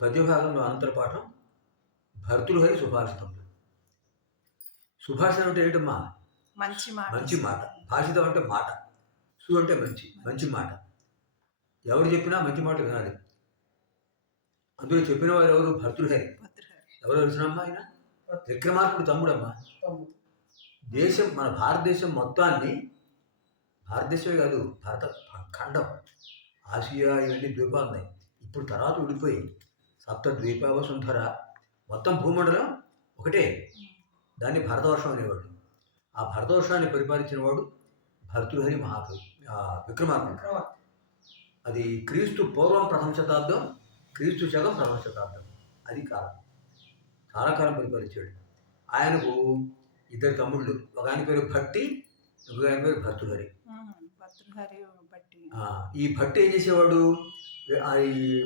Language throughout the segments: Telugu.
పద్యభాగంలో అనంతర పాఠం భర్తృహరి సుభాషితములు సుభాషితం అంటే ఏంటమ్మా మంచి మాట. మంచి మాట. భాషితం అంటే మాట. సు అంటే మంచి మంచి మాట. ఎవరు చెప్పినా మంచి మాట వినాలి. అందులో చెప్పిన వారు ఎవరు? భర్తృహరి. ఎవరు తెలిసినమ్మా ఆయన? విక్రమార్కుడు తమ్ముడమ్మా. దేశం మన భారతదేశం మొత్తాన్ని భారతదేశమే కాదు భారత ఖండం. ఆసియా ఇవన్నీ ద్వీపాలు ఉన్నాయి ఇప్పుడు తర్వాత విడిపోయి సప్త ద్వీపావ సుంధర మొత్తం భూమండలం ఒకటే. దాన్ని భరతవర్షం అనేవాడు. ఆ భరతవర్షాన్ని పరిపాలించిన వాడు భర్తృహరి మహాకవి ఆ విక్రమార్కుడు. అది క్రీస్తు పూర్వం ప్రథమ శతాబ్దం క్రీస్తు శకం ప్రథమ శతాబ్దం. అది కాలం. చాలా కాలం పరిపాలించాడు. ఆయనకు ఇద్దరు తమ్ముళ్ళు. ఒక ఆయన పేరు భట్టి ఇంకొక ఆయన పేరు భర్తృహరి. ఈ భట్టి ఏం చేసేవాడు? ఆ, ఈ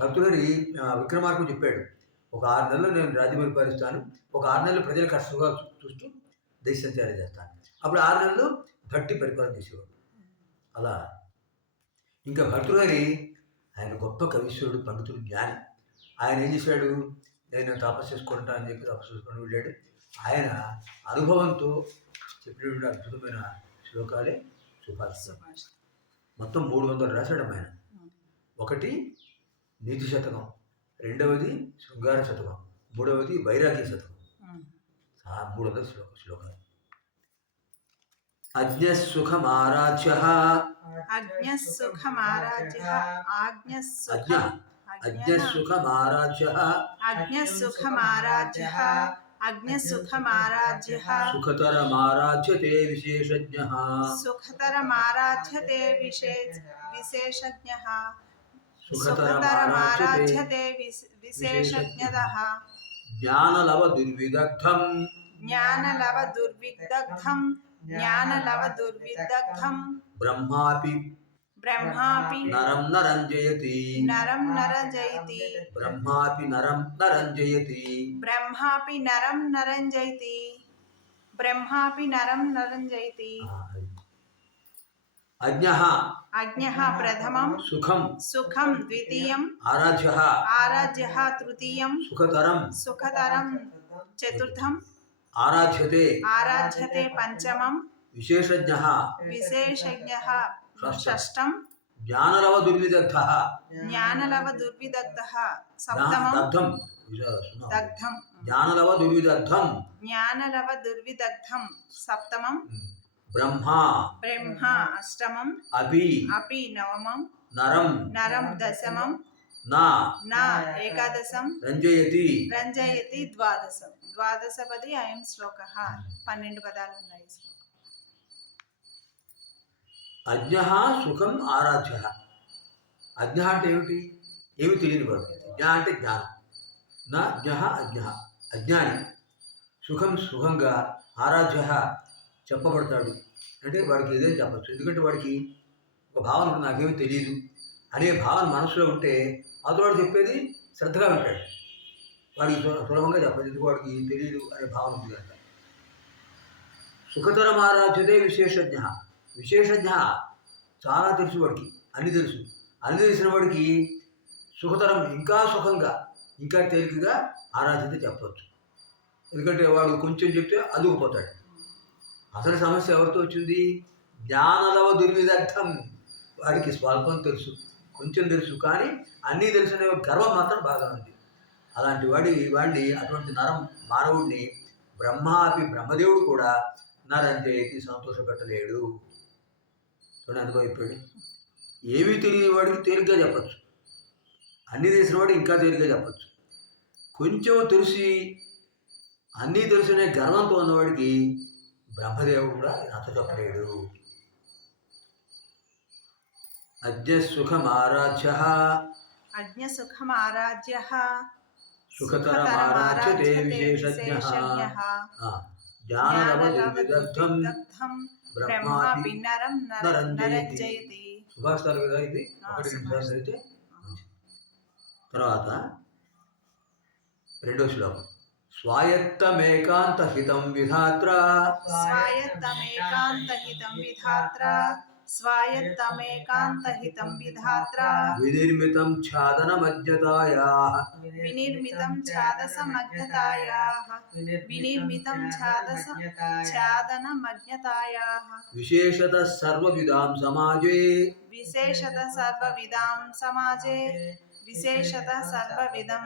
భక్తుడని విక్రమార్కుడు చెప్పాడు. ఒక ఆరు నెలలు నేను రాజ్యం పరిపాలిస్తాను. ఒక ఆరు నెలలు ప్రజలు కష్టంగా చూస్తూ దేశ సంచారం చేస్తాను. అప్పుడు ఆరు నెలలు భట్టి పరిపాలన చేసేవాడు. అలా. ఇంకా భర్తృహరి ఆయన గొప్ప కవీశ్వరుడు పండితుడు జ్ఞాని. ఆయన ఏం చేశాడు? నేను తపస్సు చేసుకుంటా అని చెప్పి తపస్సు చేసుకొని వెళ్ళాడు. ఆయన అనుభవంతో చెప్పినటువంటి అద్భుతమైన శ్లోకాలే సుభాషితం. మొత్తం మూడు వందలు రాశాడు ఆయన. ఒకటి నీతి శతకం. రెండవది శృంగార శతకం. మూడవది వైరాగ్య శతకం. ఉమ్. ఆ మూడు వందల శ్లోక. శ్లోకాలు అజ్ఞసుఖమారాధ్య. అజ్ఞ సుఖమారాధ్య ఆజ్ఞ అజ్ఞ అజ్ఞసుఖమారాధ్య. అజ్ఞ సుఖమారాధ్య అజ్ఞ సుఖమారాధ్య సుఖతరమారాధ్యతే విశేషజ్ఞ. సుఖతరమారాధ్యతే విశేష విశేషజ్ఞ సుఖతరమారాధ్యతే సుఖతరమారాధ్యతే విశ- విశేషజ్ఞదః జ్ఞానలవ దుర్విదగ్ధం జ్ఞానలవ దుర్విదగ్ధం జ్ఞానలవ దుర్విదగ్ధం బ్రహ్మాపి బ్రహ్మాపి నరం నరంజయతి నరం నరజయతి బ్రహ్మాపి నరం నరంజయతి బ్రహ్మాపి నరం నరంజయతి బ్రహ్మాపి నరం నరంజయతి అజ్ఞ అజ్ఞ ప్రథమం సుఖం సుఖం ద్వితీయం ఆరాధ్య ఆరాధ్య తృతీయం సుఖతరం సుఖతరం చతుర్థం ఆరాధ్యతే ఆరాధ్యతే పంచమం విశేషజ్ఞ విశేషజ్ఞ షష్టం జ్ఞానలవ దుర్విదగ్ధ జ్ఞానలవ దుర్విదగ్ధ సప్తమం దగ్ధం దగ్ధం జ్ఞానలవ దుర్విదగ్ధం జ్ఞానలవ దుర్విదగ్ధం సప్తమం బ్రహ్మ బ్రహ్మ అష్టమం అపి అపి నవమం నరం నరం దశమం నా నా ఏకాదశం రంజయతి రంజయతి ద్వాదశం. ద్వాదశపది అయం శ్లోక. పన్నెండు పదాలు ఉన్నాయి శ్లోకం. అజ్ఞ సుఖం ఆరాధ్య. అజ్ఞ అంటే ఏమిటి? ఏమి తెలియని వాడు జ్ఞ అంటే జ్ఞానం. నా జ్ఞ అజ్ఞ. అజ్ఞాని. సుఖం సుఖంగా ఆరాధ్య చెప్పబడతాడు. అంటే వాడికి ఏదో చెప్పచ్చు. ఎందుకంటే వాడికి ఒక భావన నాకేమీ తెలియదు అనే భావన మనసులో ఉంటే అతడు చెప్పేది శ్రద్ధగా ఉంటాడు వాడికి సులభంగా చెప్పచ్చు. ఎందుకు వాడికి తెలియదు అనే భావన ఉంది కనుక సుఖతరం ఆరాధ్యతే విశేషజ్ఞ. విశేషజ్ఞ చాలా తెలుసు వాడికి. అన్ని తెలుసు. అన్ని తెలిసిన వాడికి సుఖతరం ఇంకా సుఖంగా ఇంకా తేలికగా ఆరాధ్యత చెప్పవచ్చు ఎందుకంటే వాడు కొంచెం చెప్తే అదుగుపోతాడు అసలు సమస్య ఎవరితో వచ్చింది? జ్ఞానలవ దుర్విదర్థం వాడికి స్వల్పం తెలుసు కొంచెం తెలుసు కానీ అన్నీ తెలిసిన గర్వం మాత్రం బాగా ఉంది. అలాంటి వాడి వాడిని అటువంటి నరం మానవుడిని బ్రహ్మాపి బ్రహ్మదేవుడు కూడా నరంతే సంతోషపెట్టలేడు. చూడండి అనుభవిపోయాడు ఏమీ తెలియని వాడికి తేలిగ్గా చెప్పచ్చు. అన్నీ తెలిసిన వాడు ఇంకా తేలిగ్గా చెప్పచ్చు. కొంచెం తెలిసి అన్నీ తెలిసిన గర్వంతో ఉన్నవాడికి బ్రహ్మదేవుడు కూడా నచ్చ చెప్పలేడు. అద్య సుఖమారాధ్య అజ్ఞ సుఖం ఆరాధ్య సుఖతరమారాధ్యతే విశేషజ్ఞ జ్ఞానరమదగ్ధం బ్రహ్మాపి నరం నరం నరంజయతి. సుభాషితాలు కదా ఇది ఒకటి తర్వాత రెండో శ్లోకం. स्वायत्तमेकान्तहितं विधात्र। स्वायत्तमेकान्तहितं विधात्र। स्वायत्तमेकान्तहितं विधात्र। विनिर्मितं छादनमज्ञतायाः। विनिर्मितं छादसमज्ञतायाः। विनिर्मितं छादस छादनमज्ञतायाः। विशेषतः सर्वविदां समाजे। विशेषतः सर्वविदां समाजे। विशेषतः सर्वविधं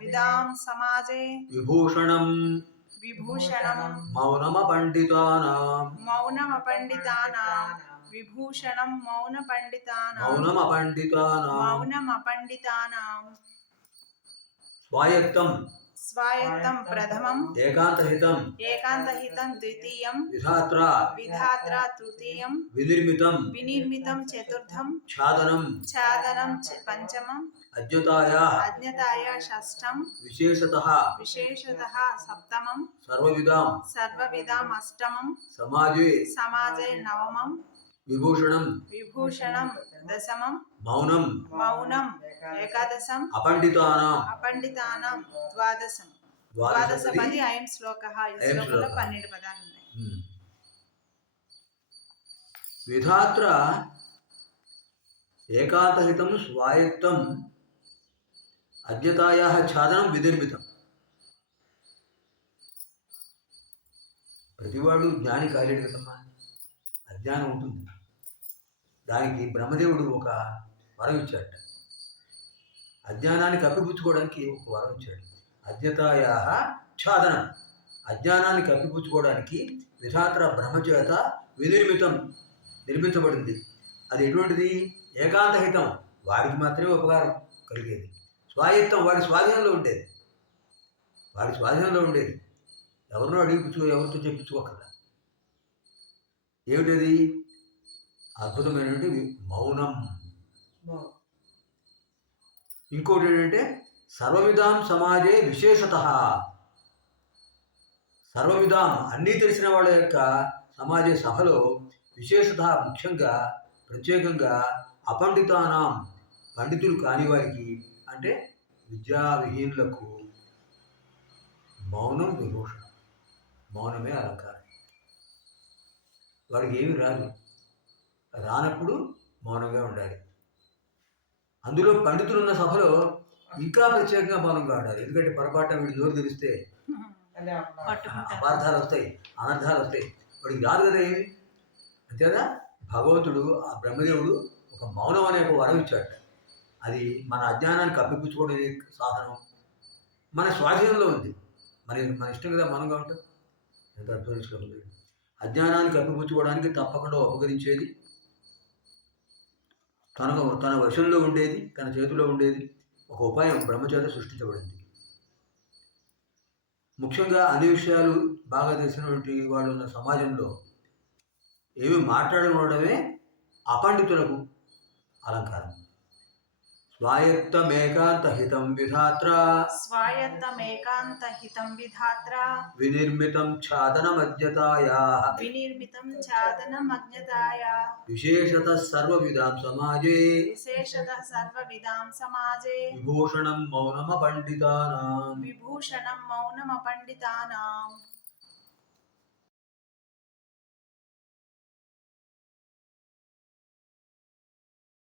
विदां समाजे विभूषणम् विभूषणं मौनमपण्डितानां मौनमपण्डितानां विभूषणं मौनपण्डितानां मौनमपण्डितानां मौनमपण्डितानां स्वायत्तं स्वायत्तं प्रथमम् एकान्तहितम् एकान्तहितं द्वितीयं विधात्रा विधात्रा तृतीयं विनिर्मितं विनिर्मितं चतुर्थं छादनं छादनं पञ्चमम् अज्ञताया अज्ञताया षष्ठं विशेषतः विशेषतः सप्तमं सर्वविधां सर्वविधाम् अष्टमं समाजे समाजे नवमं విభూషణం. విభూషణం. దశమం. మౌనం. మౌనం. ఏకాదశం. అపండితానం. అపండితానం. ద్వాదశం. ద్వాదశ పది అయం శ్లోక శ్లోకంలో పన్నెండు పదాలు ఉన్నాయి. విధాత్ర ఏకాతహితం స్వాయత్తం అద్యతాయా ఛాదనం వినిర్మితం. ప్రతివాడు జ్ఞాని కాలేడు కదమ్మా. అజ్ఞానం ఉంటుంది. దానికి బ్రహ్మదేవుడు ఒక వరం ఇచ్చాడు అజ్ఞానాన్ని కప్పిపుచ్చుకోవడానికి ఒక వరం ఇచ్చాడు. అజ్ఞతాయా ఛాదనం. అజ్ఞానాన్ని కప్పిపుచ్చుకోవడానికి విధాత్ర బ్రహ్మచేత వినిర్మితం నిర్మించబడింది. అది ఎటువంటిది? ఏకాంతహితం. వారికి మాత్రమే ఉపకారం కలిగేది. స్వాయత్తం వాడి స్వాధీనంలో ఉండేది. వాడి స్వాధీనంలో ఉండేది. ఎవరినో అడిగిపుచ్చు ఎవరితో చెప్పించుకోకదా ఏమిటది? అద్భుతమైనటువంటి మౌనం. ఇంకోటి ఏంటంటే సర్వవిధాం సమాజే విశేషత. సర్వవిధాం అన్నీ తెలిసిన వాళ్ళ యొక్క సమాజ సభలో విశేషత ముఖ్యంగా ప్రత్యేకంగా అపండితానాం పండితులు కాని వారికి అంటే విద్యావిహీనులకు మౌనం విభూషణం. మౌనమే అలంకారం. వాడికి ఏమి రాదు. రానప్పుడు మౌనంగా ఉండాలి. అందులో పండితులు ఉన్న సభలో ఇంకా ప్రత్యేకంగా మౌనంగా ఉండాలి. ఎందుకంటే పొరపాటున వీడు నోరు తెరిస్తే పట్టుకుంటారు. అపార్థాలు వస్తాయి అనర్థాలు వస్తాయి. వాడికి రాదు కదా ఏమి? అంతేదా భగవంతుడు ఆ బ్రహ్మదేవుడు ఒక మౌనం అనే ఒక వరం ఇచ్చాడు. అది మన అజ్ఞానాన్ని కప్పిపుచ్చుకోవడానికి సాధనం? మన స్వాధీనంలో ఉంది. మన మన ఇష్టం కదా మౌనంగా ఉంటాం ఎంత అద్భుతంగా ఉంది అజ్ఞానాన్ని కప్పిపుచ్చుకోవడానికి తప్పకుండా ఉపకరించేది తనకు తన వశంలో ఉండేది తన చేతిలో ఉండేది ఒక ఉపాయం బ్రహ్మచేత సృష్టించబడింది. ముఖ్యంగా అన్ని విషయాలు బాగా తెలిసినటువంటి వాళ్ళు ఉన్న సమాజంలో ఏమి మాట్లాడకపోవడమే అపండితులకు అలంకారం. స్వాయత్తమేకాంత హితం విధాత్ర స్వాయత్తమేకాంతహితం విధాత్రా వినిర్మితం ఛాదనమజ్ఞతాయా వినిర్మితం చాదనమజ్ఞతాయా విశేషత సర్వవిధాం సమాజే విశేషతः సర్వవిదాం సమాజే విభూషణం మౌనమ పండితానాం విభూషణం మౌనమపండితానాం